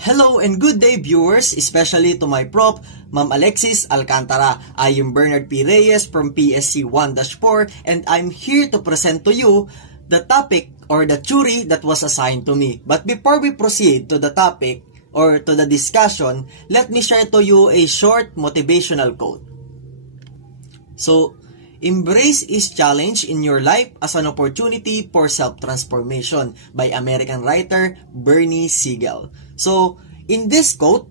Hello and good day viewers, especially to my prop, Ma'am Alexis Alcantara. I am Bernard P. Reyes from PSC 1-4 and I'm here to present to you the topic or the theory that was assigned to me. But before we proceed to the topic or to the discussion, let me share to you a short motivational quote. So, embrace each challenge in your life as an opportunity for self-transformation by American writer Bernie Siegel. So, in this quote,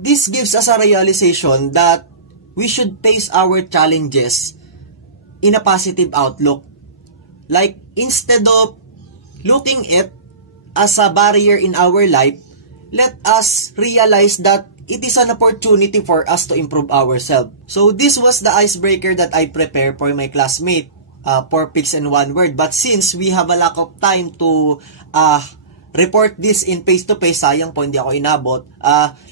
this gives us a realization that we should face our challenges in a positive outlook. Like, instead of looking at as a barrier in our life, let us realize that it is an opportunity for us to improve ourselves. So, this was the icebreaker that I prepared for my classmate, 4 picks and 1 word. But since we have a lack of time to report this in face-to-face, sayang po hindi ako inabot,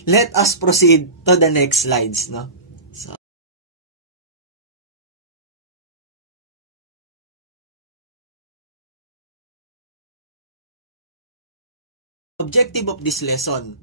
let us proceed to the next slides. No? So, objective of this lesson.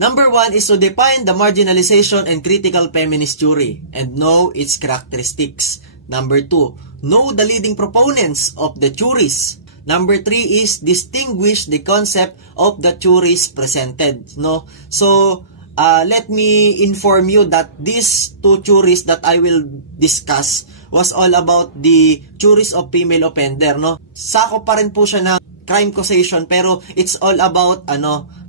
Number 1 is to define the marginalization and critical feminist theory and know its characteristics. Number 2, know the leading proponents of the theories. Number 3 is distinguish the concept of the theories presented. No? So, let me inform you that these 2 theories that I will discuss was all about the theories of female offender. No? Sako pa rin po siya ng crime causation pero it's all about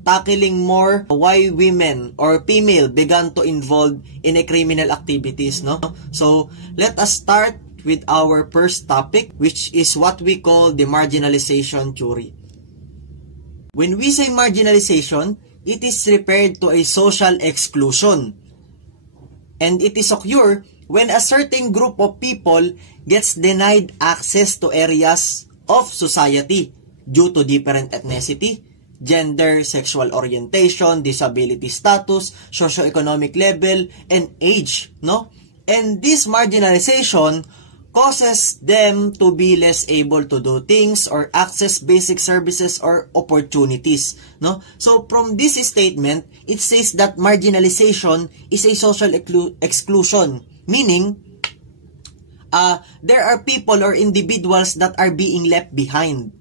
tackling more why women or female began to involve in a criminal activities, no? So, let us start with our first topic, which is what we call the marginalization theory. When we say marginalization, it is referred to a social exclusion. And it is occur when a certain group of people gets denied access to areas of society due to different ethnicity, gender, sexual orientation, disability status, socioeconomic level, and age, no? And this marginalization causes them to be less able to do things or access basic services or opportunities, no? So, from this statement, it says that marginalization is a social exclusion, meaning, there are people or individuals that are being left behind.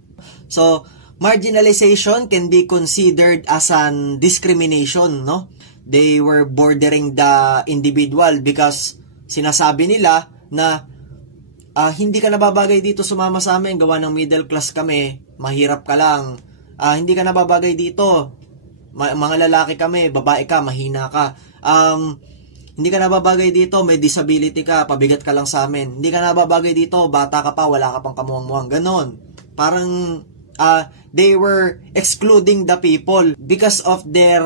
So, marginalization can be considered as an discrimination, no? They were bordering the individual because sinasabi nila na hindi ka nababagay dito sumama sa amin, gawa ng middle class kami, mahirap ka lang. Hindi ka nababagay dito, mga lalaki kami, babae ka, mahina ka. Hindi ka nababagay dito, may disability ka, pabigat ka lang sa amin. Hindi ka nababagay dito, bata ka pa, wala ka pang kamuang-muang. Ganon. Parang they were excluding the people because of their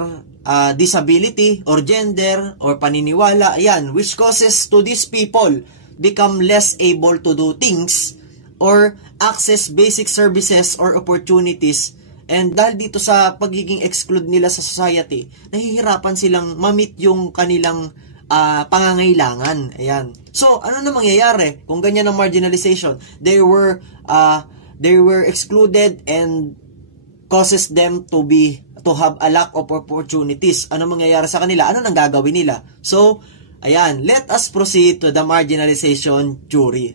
disability or gender or paniniwala, ayan, which causes to these people become less able to do things or access basic services or opportunities. And dahil dito sa pagiging exclude nila sa society, nahihirapan silang ma-meet yung kanilang pangangailangan. Ayan. So, ano na mangyayari kung ganyan ang marginalization? They were excluded and causes them to have a lack of opportunities. Ano mangyayari sa kanila? Ano nang gagawin nila? So, ayan, let us proceed to the marginalization theory.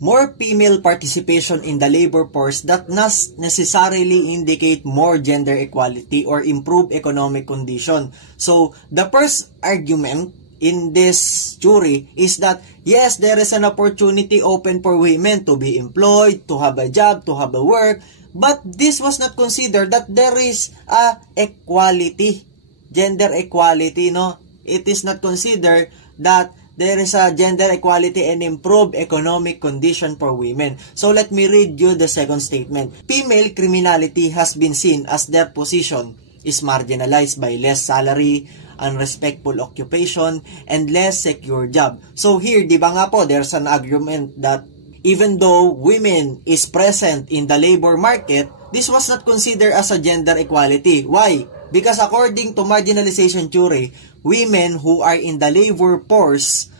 More female participation in the labor force does not necessarily indicate more gender equality or improve economic condition. So, the first argument in this theory is that yes, there is an opportunity open for women to be employed, to have a job, to have a work, but this was not considered that there is a equality, gender equality, no? It is not considered that there is a gender equality and improved economic condition for women. So let me read you the second statement. Female criminality has been seen as their position is marginalized by less salary, unrespectful occupation, and less secure job. So here, di ba nga po, there's an argument that even though women is present in the labor market, this was not considered as a gender equality. Why? Because according to marginalization theory, women who are in the labor force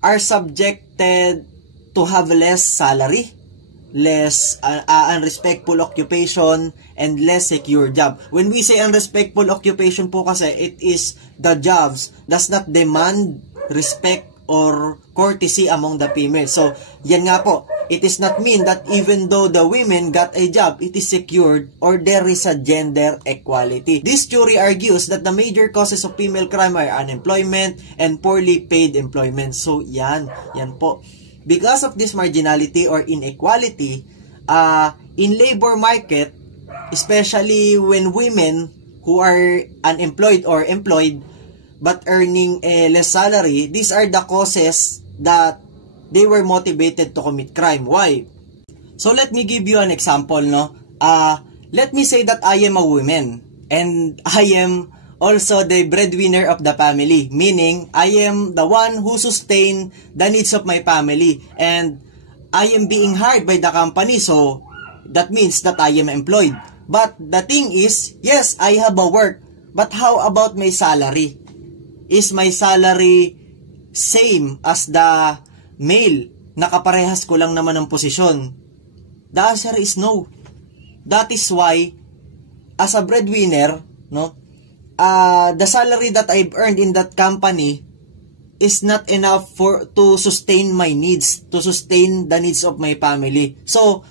are subjected to have less salary, less unrespectful occupation, and less secure job. When we say unrespectful occupation po kasi, it is the jobs does not demand respect or courtesy among the females. So, yan nga po. It is not mean that even though the women got a job, it is secured or there is a gender equality. This theory argues that the major causes of female crime are unemployment and poorly paid employment. So, yan po. Because of this marginality or inequality, in labor market, especially when women who are unemployed or employed but earning a less salary, these are the causes that they were motivated to commit crime. Why? So let me give you an example, no? Let me say that I am a woman and I am also the breadwinner of the family, meaning I am the one who sustain the needs of my family and I am being hired by the company, so that means that I am employed. But the thing is, yes, I have a work, but how about my salary? Is my salary same as the male? Nakaparehas ko lang naman ang posisyon. The answer is no. That is why, as a breadwinner, no, the salary that I've earned in that company is not enough to sustain my needs, to sustain the needs of my family. So,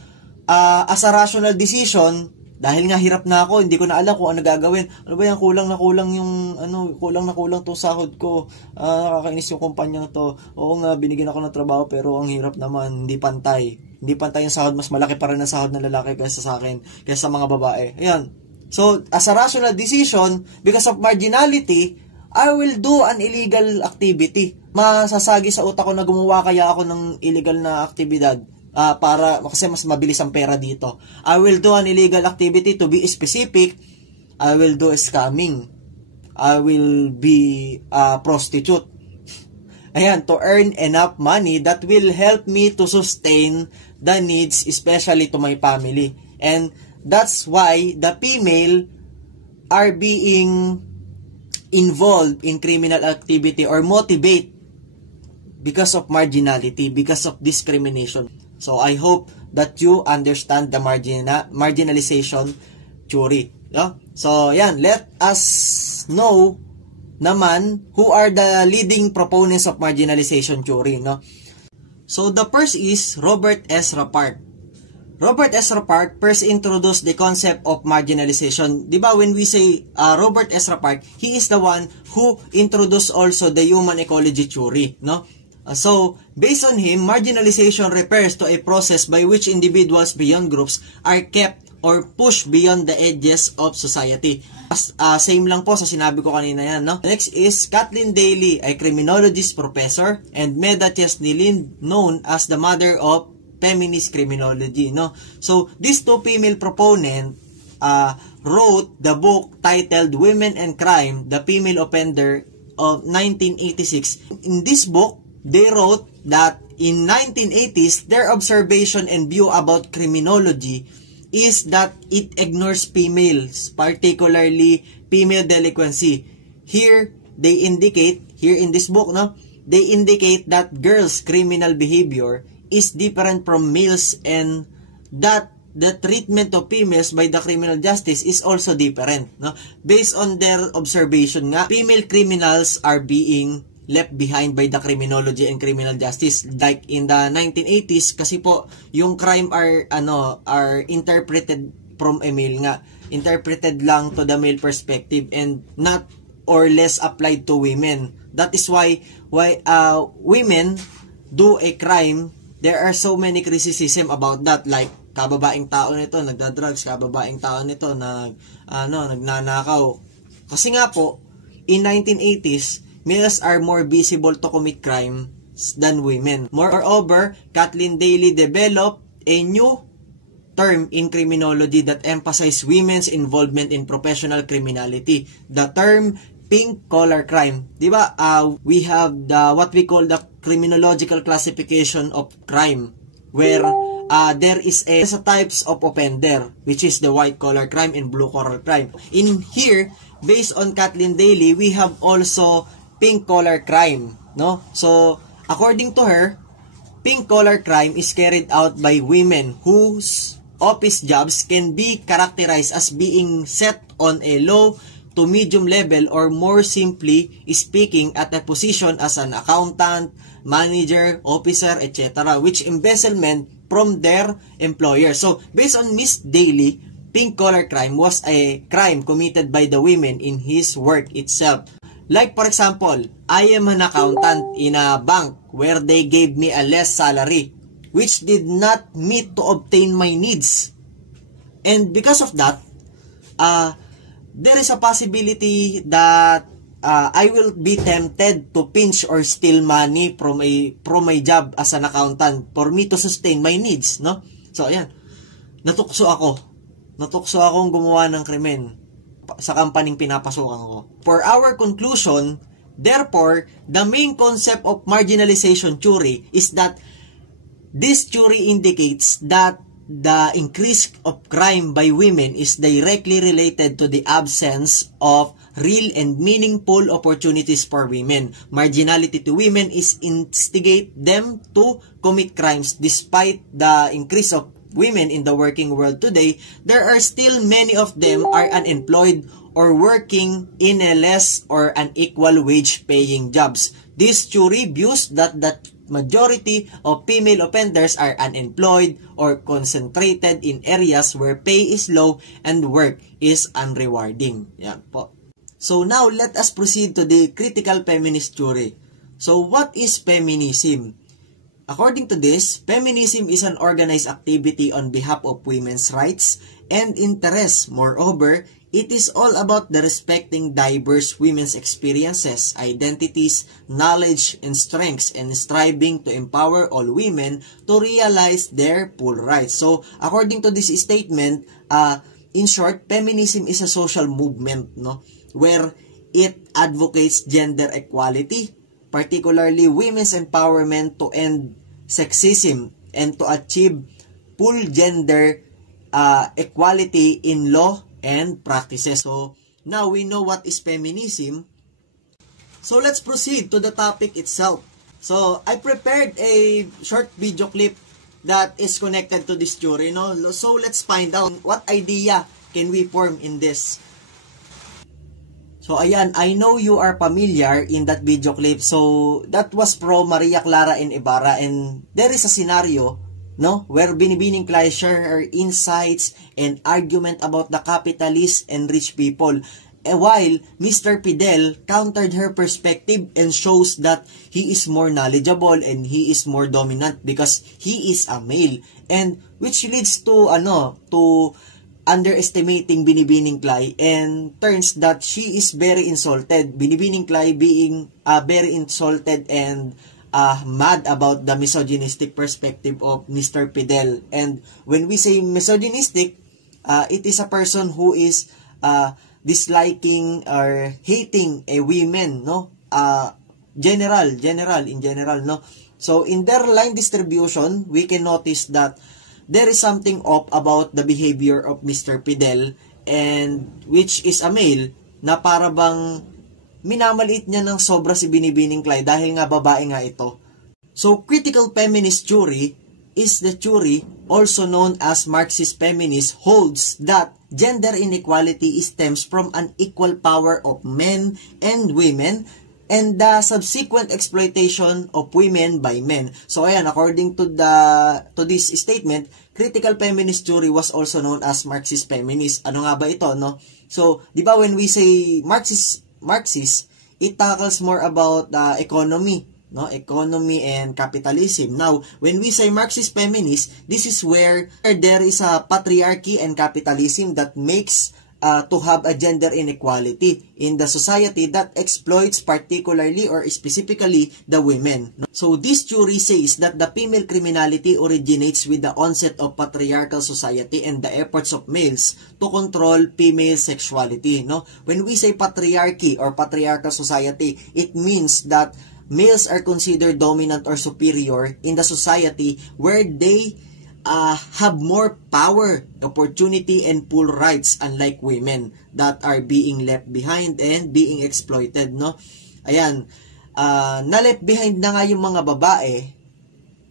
as a rational decision, dahil nga hirap na ako, hindi ko na alam kung ano gagawin. Ano ba yan, kulang na kulang yung, kulang na kulang to sahod ko. Nakakainis yung kumpanya na to. Oo nga, binigyan ako ng trabaho pero ang hirap naman, hindi pantay. Hindi pantay yung sahod, mas malaki pa rin ang sahod ng lalaki kaysa sa akin, kaysa sa mga babae. Ayan. So, as a rational decision, because of marginality, I will do an illegal activity. Masasagi sa utak ko na gumawa kaya ako ng illegal na aktibidad. Para kasi mas mabilis ang pera dito. I will do an illegal activity. To be specific, I will do scamming. I will be a prostitute. Ayan, to earn enough money that will help me to sustain the needs, especially to my family. And that's why the female are being involved in criminal activity or motivate because of marginality, because of discrimination. So, I hope that you understand the marginalization theory. No? So, yan. Let us know naman who are the leading proponents of marginalization theory. No? So, the first is Robert S. Rappart. Robert S. Rappart first introduced the concept of marginalization. Diba, when we say Robert S. Rappart, he is the one who introduced also the human ecology theory. No? So, based on him, marginalization refers to a process by which individuals beyond groups are kept or pushed beyond the edges of society. Same lang po sa sinabi ko kanina yan, no? Next is Kathleen Daly, a criminologist professor, and Medha Chesney-Lind, known as the mother of feminist criminology, no? So, these two female proponents wrote the book titled Women and Crime, The Female Offender of 1986. In this book, they wrote that in 1980s, their observation and view about criminology is that it ignores females, particularly female delinquency. Here, they indicate, here in this book, no, they indicate that girls' criminal behavior is different from males and that the treatment of females by the criminal justice is also different. No? Based on their observation nga, female criminals are being left behind by the criminology and criminal justice. Like in the 1980s, kasi po, yung crime are interpreted from a male nga. Interpreted lang to the male perspective and not or less applied to women. That is why women do a crime, there are so many criticism about that. Like, kababaeng tao nito, nagda-drugs, kababaeng tao nito, nagnanakaw. Kasi nga po, in 1980s, males are more visible to commit crime than women. Moreover, Kathleen Daly developed a new term in criminology that emphasizes women's involvement in professional criminality. The term pink collar crime. Diba? We have what we call the criminological classification of crime, where there is a types of offender, which is the white collar crime and blue collar crime. In here, based on Kathleen Daly, we have also pink collar crime, no? So, according to her, pink-collar crime is carried out by women whose office jobs can be characterized as being set on a low to medium level, or more simply speaking, at a position as an accountant, manager, officer, etc., which embezzlement from their employer. So, based on Miss Daly, pink-collar crime was a crime committed by the women in his work itself. Like, for example, I am an accountant in a bank where they gave me a less salary, which did not meet to obtain my needs. And because of that, there is a possibility that I will be tempted to pinch or steal money from my job as an accountant for me to sustain my needs, no? So, ayan. Natukso akong gumawa ng krimen sa kampaning pinapasukan ko. For our conclusion, therefore, the main concept of marginalization theory is that this theory indicates that the increase of crime by women is directly related to the absence of real and meaningful opportunities for women. Marginality to women is instigate them to commit crimes. Despite the increase of women in the working world today, there are still many of them are unemployed or working in a less or unequal wage paying jobs. This theory views that the majority of female offenders are unemployed or concentrated in areas where pay is low and work is unrewarding. Yan po. So now let us proceed to the critical feminist theory. So what is feminism? According to this, feminism is an organized activity on behalf of women's rights and interests. Moreover, it is all about the respecting diverse women's experiences, identities, knowledge, and strengths, and striving to empower all women to realize their full rights. So, according to this statement, in short, feminism is a social movement, no, where it advocates gender equality, particularly women's empowerment to end sexism and to achieve full gender equality in law and practices. So, now we know what is feminism. So, let's proceed to the topic itself. So, I prepared a short video clip that is connected to this theory. No? So, let's find out what idea can we form in this. So, ayan, I know you are familiar in that video clip. So, that was from Maria Clara and Ibarra. And there is a scenario, no, where Binibining Clay share her insights and argument about the capitalist and rich people. While Mr. Fidel countered her perspective and shows that he is more knowledgeable and he is more dominant because he is a male. And which leads to, underestimating Binibining Clay, and turns that she is very insulted. Binibining Clay being very insulted and mad about the misogynistic perspective of Mr. Fidel. And when we say misogynistic, it is a person who is disliking or hating a women, no? In general, no? So in their line distribution, we can notice that there is something off about the behavior of Mr. Fidel, and which is a male, na para bang minamaliit niya ng sobra si Binibining Clay dahil nga babae nga ito. So, critical feminist theory is the theory also known as Marxist feminist holds that gender inequality stems from unequal power of men and women and the subsequent exploitation of women by men. So ayan, according to this statement, critical feminist theory was also known as Marxist feminist. Ano nga ba ito, no? So, di ba when we say Marxist, it tackles more about economy, no? Economy and capitalism. Now, when we say Marxist feminist, this is where there is a patriarchy and capitalism that makes to have a gender inequality in the society that exploits particularly or specifically the women. So this theory says that the female criminality originates with the onset of patriarchal society and the efforts of males to control female sexuality. No? When we say patriarchy or patriarchal society, it means that males are considered dominant or superior in the society where they have more power, opportunity, and full rights unlike women that are being left behind and being exploited, no? Ayan, na-left behind na nga yung mga babae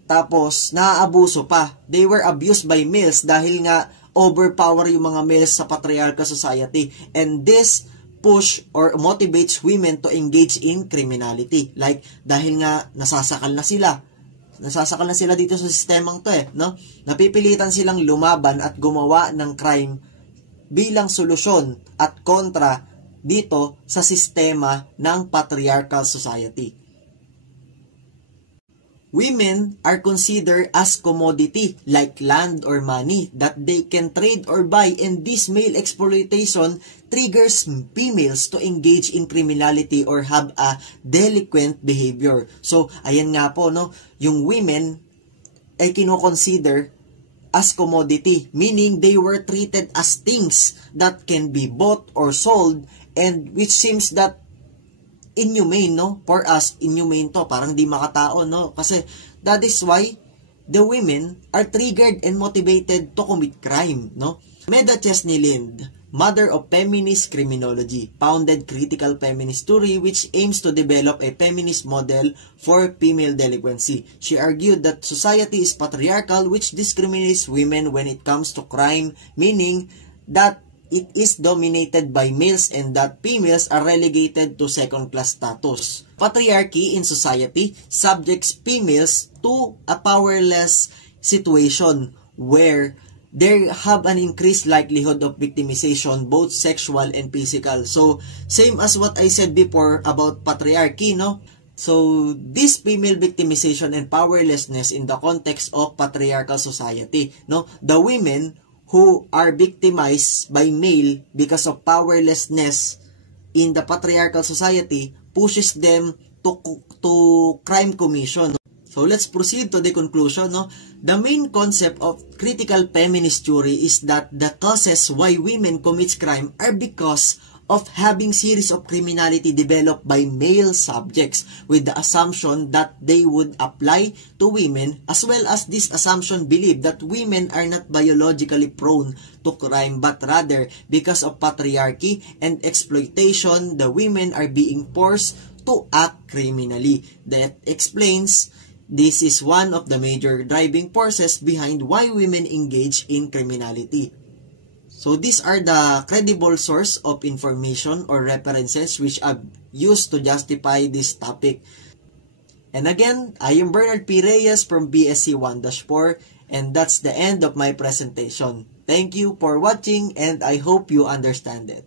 Tapos, naaabuso pa. They were abused by males dahil nga overpower yung mga males sa patriarchal society. And this push or motivates women to engage in criminality. Like, dahil nga nasasakal na sila. Nasasakal na sila dito sa sistemang to no? Napipilitan silang lumaban at gumawa ng crime bilang solusyon at kontra dito sa sistema ng patriarchal society. Women are considered as commodity like land or money that they can trade or buy, and this male exploitation triggers females to engage in criminality or have a delinquent behavior. So, ayan nga po, no? Yung women ay kino-consider as commodity, meaning they were treated as things that can be bought or sold, and which seems that inhumane, no? For us, inhumane to. Parang di makatao, no? Kasi that is why the women are triggered and motivated to commit crime, no? Medha Chesney-Lind, mother of feminist criminology, founded critical feminist theory which aims to develop a feminist model for female delinquency. She argued that society is patriarchal, which discriminates women when it comes to crime, meaning that it is dominated by males and that females are relegated to second-class status. Patriarchy in society subjects females to a powerless situation where they have an increased likelihood of victimization, both sexual and physical. So, same as what I said before about patriarchy, no? So, this female victimization and powerlessness in the context of patriarchal society, no? The women who are victimized by male because of powerlessness in the patriarchal society pushes them to crime commission. So let's proceed to the conclusion. No? The main concept of critical feminist theory is that the causes why women commit crime are because of having series of criminality developed by male subjects with the assumption that they would apply to women, as well as this assumption believe that women are not biologically prone to crime but rather because of patriarchy and exploitation the women are being forced to act criminally. That explains this is one of the major driving forces behind why women engage in criminality. So these are the credible source of information or references which I've used to justify this topic. And again, I am Bernard P. Reyes from BSC 1-4, and that's the end of my presentation. Thank you for watching and I hope you understand it.